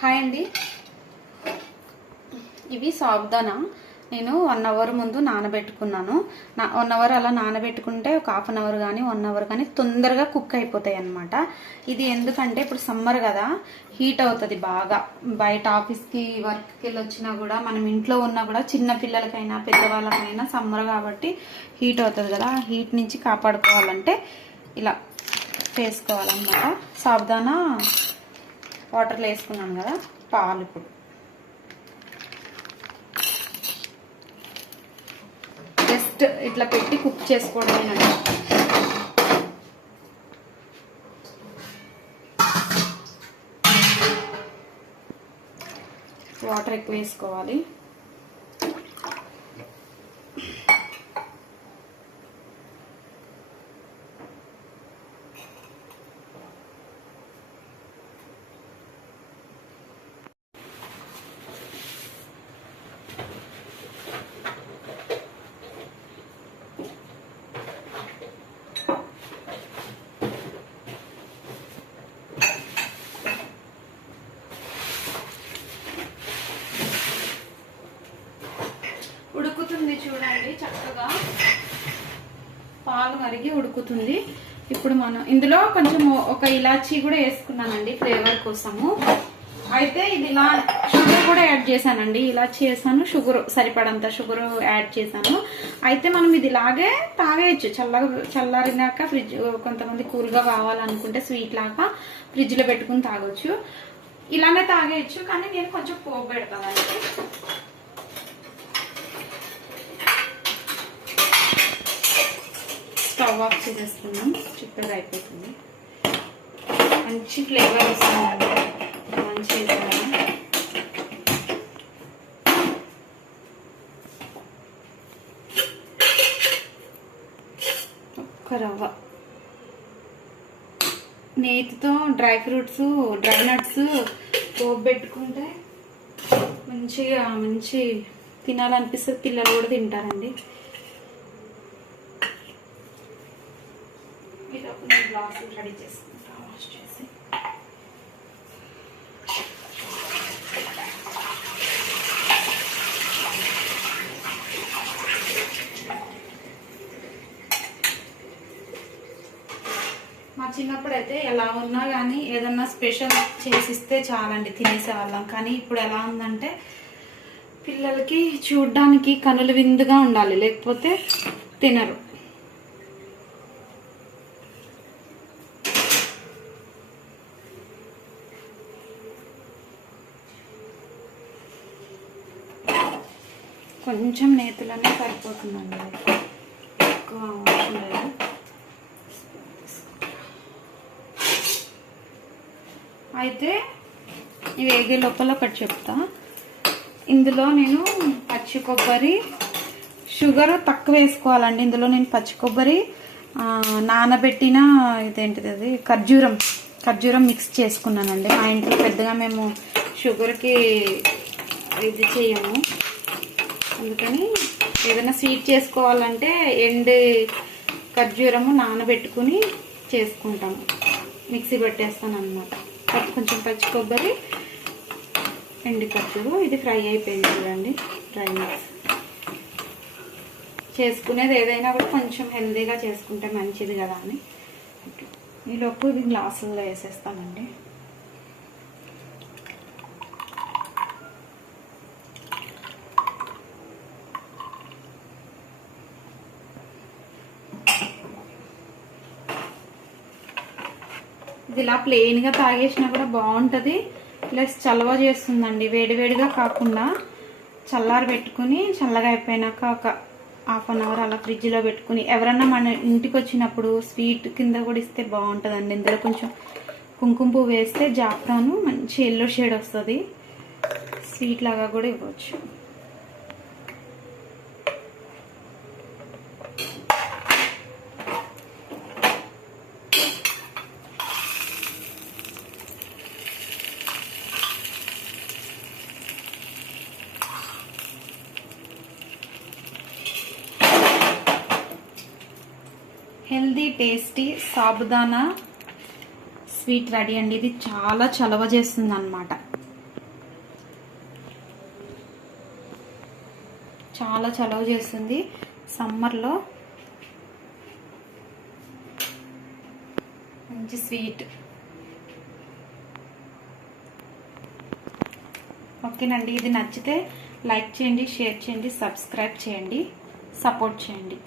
Hi అండి. ఇవి సాబుదానా నేను 1 అవర్ ముందు నానబెట్టుకున్నాను. 1 అవర్ అలా నానబెట్టుకుంటే ఒక హాఫ్ అన్ అవర్ కానీ 1 అవర్ కానీ తొందరగా కుక్ అయిపోతాయి అన్నమాట. ఇది ఎందుకంటే ఇప్పుడు సమ్మర్ కదా, హీట్ అవుతుంది బాగా. బయట ఆఫీస్కి వర్క్కి వెళ్ళి వచ్చినా కూడా, మనం ఇంట్లో ఉన్నా కూడా, చిన్న పిల్లలకైనా పెద్దవాళ్ళకైనా సమ్మర్ కాబట్టి హీట్ అవుతుంది కదా. హీట్ నుంచి కాపాడుకోవాలంటే ఇలా వేసుకోవాలన్నమాట. సాబుదానా వాటర్లో వేసుకున్నాను కదా, పాలు ఇప్పుడు జస్ట్ ఇట్లా పెట్టి కుక్ చేసుకోవడమేనండి. వాటర్ ఎక్కువ వేసుకోవాలి. ఉడుకుతుంది చూడండి, చక్కగా పాలు మరిగి ఉడుకుతుంది. ఇప్పుడు మనం ఇందులో కొంచెం ఒక ఇలాచీ కూడా వేసుకున్నానండి ఫ్లేవర్ కోసము. అయితే ఇది ఇలా షుగర్ కూడా యాడ్ చేశానండి. ఇలాచీ వేసాను, షుగర్ సరిపడంత షుగర్ యాడ్ చేశాను. అయితే మనం ఇది ఇలాగే తాగేయచ్చు, చల్లారినాక ఫ్రిడ్జ్, కొంతమంది కూల్గా కావాలనుకుంటే స్వీట్ లాగా ఫ్రిడ్జ్లో పెట్టుకుని తాగొచ్చు, ఇలానే తాగేయచ్చు. కానీ నేను కొంచెం పోపు పెడతానండి. స్టవ్ ఆఫ్ చేసేస్తున్నాం, చిక్కగా అయిపోతుంది. మంచి ఫ్లేవర్ వస్తుందండి, మంచి ఒక్క రవ్వ నేతితో డ్రై ఫ్రూట్స్, డ్రై నట్స్ పోపు పెట్టుకుంటే మంచి తినాలనిపిస్తుంది. పిల్లలు కూడా తింటారండి. గ్లాసులు రెడీ చేసుకుంటాం వాష్ చేసి. మా చిన్నప్పుడు అయితే ఎలా ఉన్నా కానీ ఏదన్నా స్పెషల్ చేసిస్తే చాలండి, తినేసేవాళ్ళం. కానీ ఇప్పుడు ఎలా ఉందంటే పిల్లలకి చూడ్డానికి కనులు విందుగా ఉండాలి, లేకపోతే తినరు. కొంచెం నేతిలోనే సరిపోతుందండి, ఎక్కువ అవసరం లేదు. అయితే ఇవి వేగే లోపల ఒకటి చెప్తా. ఇందులో నేను పచ్చి కొబ్బరి, షుగర్ తక్కువ వేసుకోవాలండి. ఇందులో నేను పచ్చి కొబ్బరి, నానబెట్టిన ఇదేంటిది అది ఖర్జూరం మిక్స్ చేసుకున్నానండి. మా ఇంట్లో పెద్దగా మేము షుగర్కి ఇది చేయము, అందుకని ఏదైనా స్వీట్ చేసుకోవాలంటే ఎండు ఖర్జూరము నానబెట్టుకుని చేసుకుంటాము. మిక్సీ పెట్టేస్తాను అన్నమాట. కొంచెం పచ్చి కొబ్బరి, ఎండు ఖర్జూరం, ఇది ఫ్రై అయిపోయింది చూడండి. డ్రై మిక్స్ చేసుకునేది ఏదైనా కూడా కొంచెం హెల్దీగా చేసుకుంటే మంచిది కదా అని ఈలోపు ఇది గ్లాసుల్లో వేసేస్తానండి. ఇది ఇలా ప్లెయిన్గా తాగేసినా కూడా బాగుంటుంది, ప్లస్ చలవ చేస్తుందండి. వేడివేడిగా కాకుండా చల్లారి పెట్టుకుని చల్లగా అయిపోయినాక ఒక హాఫ్ అన్ అవర్ అలా ఫ్రిడ్జ్లో పెట్టుకుని ఎవరన్నా మన ఇంటికి వచ్చినప్పుడు స్వీట్ కింద కూడా ఇస్తే బాగుంటుందండి. ఇందులో కొంచెం కుంకుమ పువ్వు వేస్తే జాఫ్రాను మంచి ఎల్లో షేడ్ వస్తుంది, స్వీట్ లాగా కూడా ఇవ్వచ్చు. Healthy tasty sabudana sweet ready అండి. ఇది చాలా చలవ చేస్తుంది అన్నమాట. చాలా చలవ చేస్తుంది సమ్మర్లో. మంచి స్వీట్. ఓకేనండి, ఇది నచ్చితే లైక్ చేయండి, షేర్ చేయండి, సబ్స్క్రైబ్ చేయండి, సపోర్ట్ చేయండి.